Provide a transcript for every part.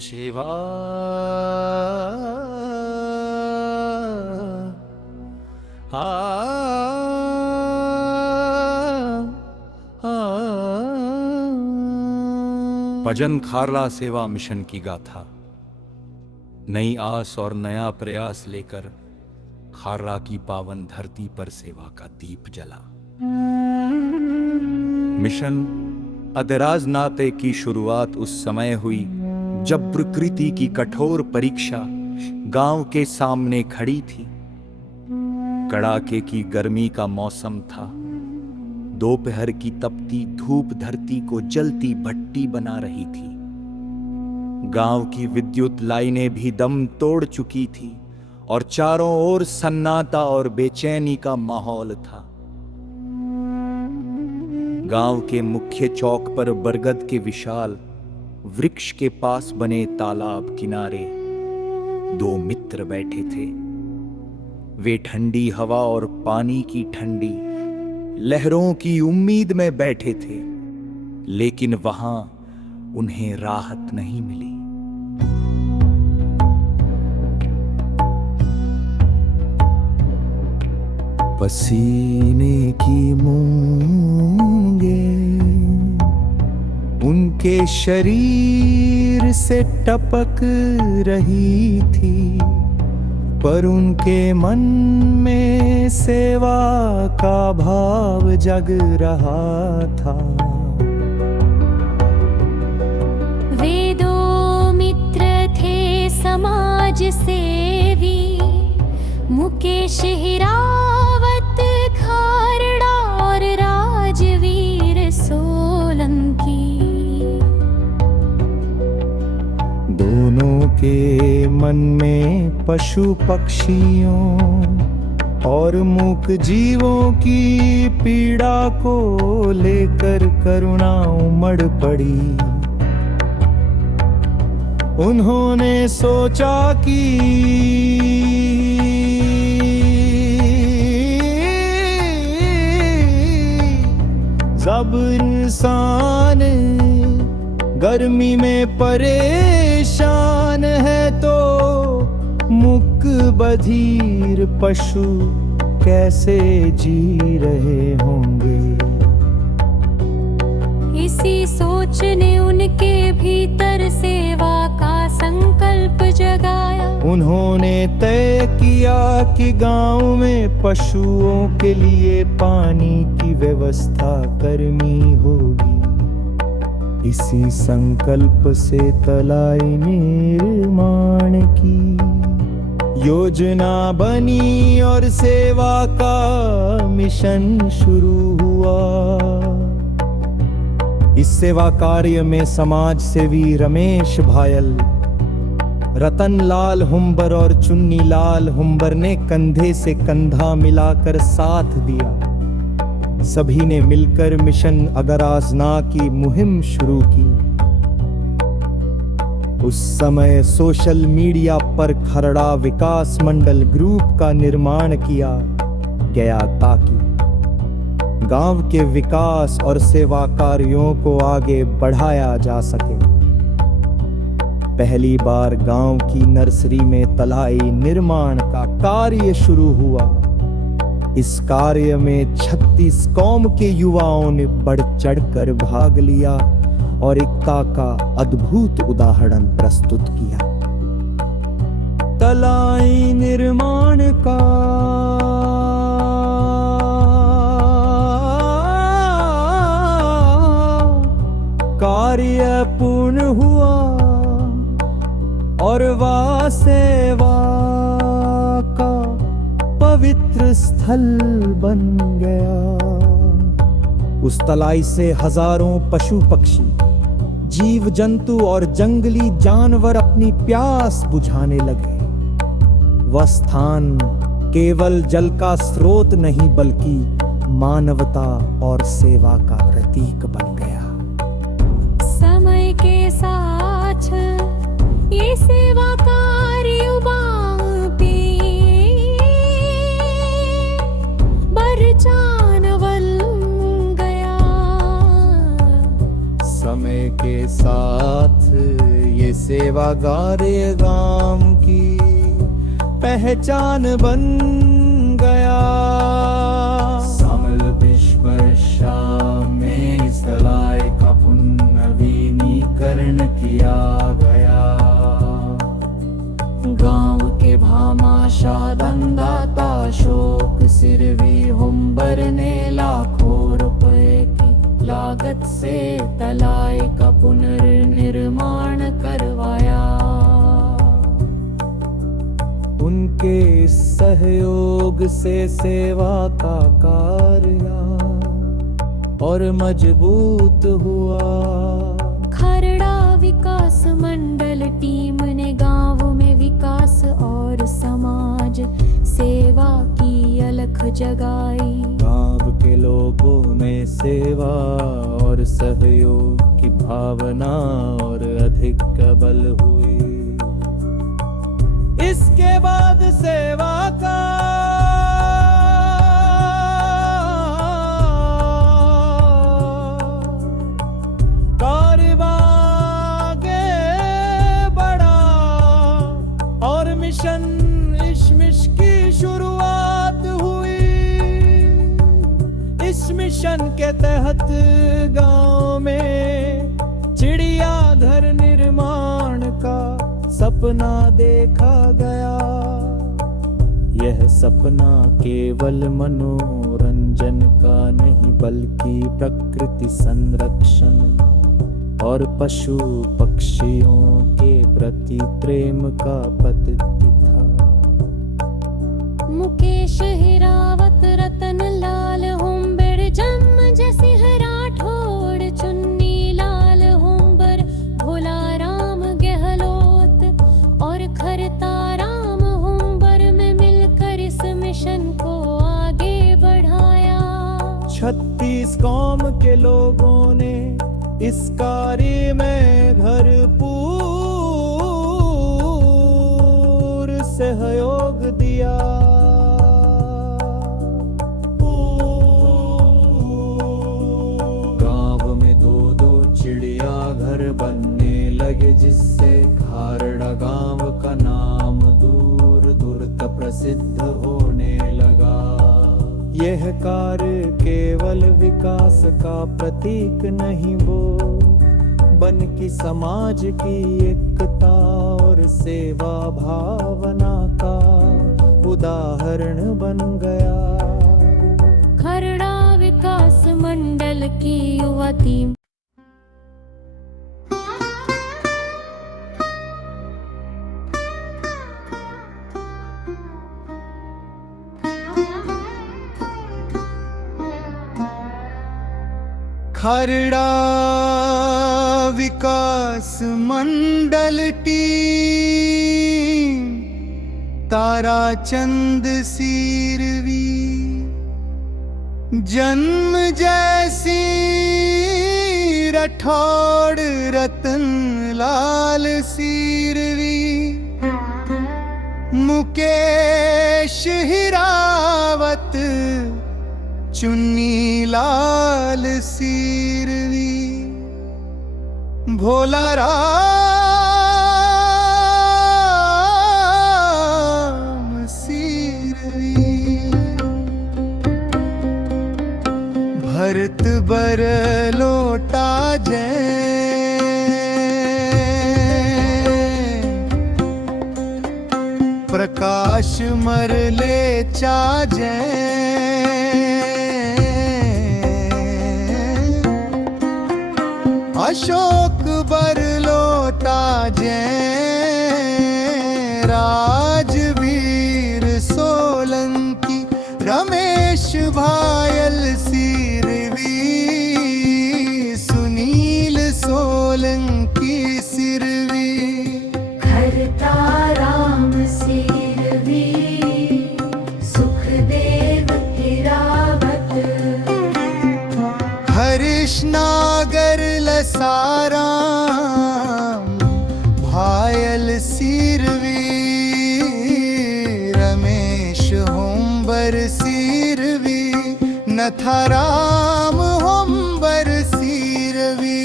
सेवा भजन खारला सेवा मिशन की गाथा। नई आस और नया प्रयास लेकर खारला की पावन धरती पर सेवा का दीप जला। मिशन अदराज नाते की शुरुआत उस समय हुई जब प्रकृति की कठोर परीक्षा गांव के सामने खड़ी थी। कड़ाके की गर्मी का मौसम था। दोपहर की तपती धूप धरती को जलती भट्टी बना रही थी। गांव की विद्युत लाइनें भी दम तोड़ चुकी थी और चारों ओर सन्नाटा और बेचैनी का माहौल था। गांव के मुख्य चौक पर बरगद के विशाल वृक्ष के पास बने तालाब किनारे दो मित्र बैठे थे। वे ठंडी हवा और पानी की ठंडी लहरों की उम्मीद में बैठे थे, लेकिन वहां उन्हें राहत नहीं मिली। पसीने की मूंगे उनके शरीर से टपक रही थी, पर उनके मन में सेवा का भाव जग रहा था। वे दो मित्र थे समाज सेवी, मुकेश हिरावत खारड़ा और राजवीर सोलंकी। दोनों के मन में पशु पक्षियों और मूक जीवों की पीड़ा को लेकर करुणा उमड़ पड़ी। उन्होंने सोचा कि जब इंसान गर्मी में परेशान है तो मूक बधिर पशु कैसे जी रहे होंगे। इसी सोच ने उनके भीतर सेवा का संकल्प जगाया। उन्होंने तय किया कि गांव में पशुओं के लिए पानी की व्यवस्था करनी होगी। इसी संकल्प से तलाई निर्माण की योजना बनी और सेवा का मिशन शुरू हुआ। इस सेवा कार्य में समाज सेवी रमेश भायल, रतन लाल हुंबर और चुन्नी लाल हुंबर ने कंधे से कंधा मिलाकर साथ दिया। सभी ने मिलकर मिशन अगराजना की मुहिम शुरू की। उस समय सोशल मीडिया पर खरड़ा विकास मंडल ग्रुप का निर्माण किया गया ताकि गांव के विकास और सेवा कार्यों को आगे बढ़ाया जा सके। पहली बार गांव की नर्सरी में तलाई निर्माण का कार्य शुरू हुआ। इस कार्य में 36 कौम के युवाओं ने बढ़ चढ़कर भाग लिया और एकता का अद्भुत उदाहरण प्रस्तुत किया। तलाई निर्माण का कार्य पूर्ण हुआ और वह सेवा का पवित्र स्थल बन गया। उस तलाई से हजारों पशु पक्षी, जीव जंतु और जंगली जानवर अपनी प्यास बुझाने लगे। वह स्थान केवल जल का स्रोत नहीं बल्कि मानवता और सेवा का प्रतीक बन गया। समय के साथ ये सेवा कार्य युवाओं पे बरचान बन गया। समय के साथ ये ये सेवागार ये गांव की पहचान बन गया। सामल विश्वर्षा में इस तलाय का पुनर्नवीनीकरण किया गया। गांव के भामाशा दंदाता शोक सिरवी हुम्बर ने लाखों रुपए की लागत से तलाय का पुनर्निर्माण करवाया। उनके इस सहयोग से सेवा का कार्य और मजबूत हुआ। खरड़ा विकास मंडल टीम ने गांव में विकास और समाज सेवा की अलख जगाई। गांव के लोगों में सेवा और सहयोग की भावना और अधिक प्रबल हुई। इसके बाद सेवा का कार्य आगे बढ़ा और मिशन इशमिश की शुरुआत हुई। इस मिशन के तहत गांव में चिड़ियाघर निर्माण का सपना देखा गया। यह सपना केवल मनोरंजन का नहीं बल्कि प्रकृति संरक्षण और पशु पक्षियों के प्रति प्रेम का प्रतीक था। मुकेश हिरावत रतन लाल हुम्बर जन्म जैसे राठौड़ चुन्नी लाल हुम्बर भोला राम गहलोत और खरता राम हुम्बर में मिलकर इस मिशन को आगे बढ़ाया। 36 कौम के लोगों ने इस कार्य में भरपूर सहयोग दिया। गांव में 2-2 चिड़ियाघर बनने लगे जिससे खारड़ा गांव का नाम दूर दूर तक प्रसिद्ध होने लगा। यह कार्य केवल विकास का प्रतीक नहीं वो बल्कि समाज की एकता और सेवा भावना का उदाहरण बन गया। खरड़ा विकास मंडल की युवा टीम खरड़ा विकास मंडल टीम ताराचंद सीरवी जन्म जैसी राठौड़ रतन लाल सीरवी मुकेश हिरावत चुन्नी लाल सीरवी भोला राम सीरवी भरत बर लोटा जय प्रकाश मरले चा जय अशोक बरलोटा जय राजवीर सोलंकी रमेश भायल सिरवी सुनील सोलंकी सिरवी खरता राम सिरवी सुखदेव हिरावत हरीश नागर लसाराम भायल सिरवी रमेश होम्बर सिरवी नथाराम होम्बर सिरवी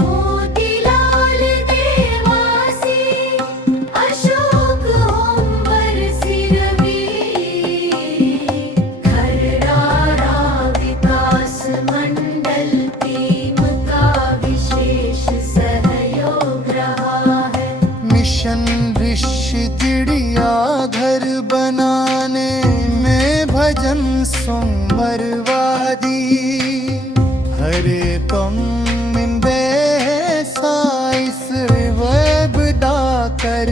मोतीलाल देव भजन सोंग मरवादी हरे तुम मिंबे साइस वेब डा कर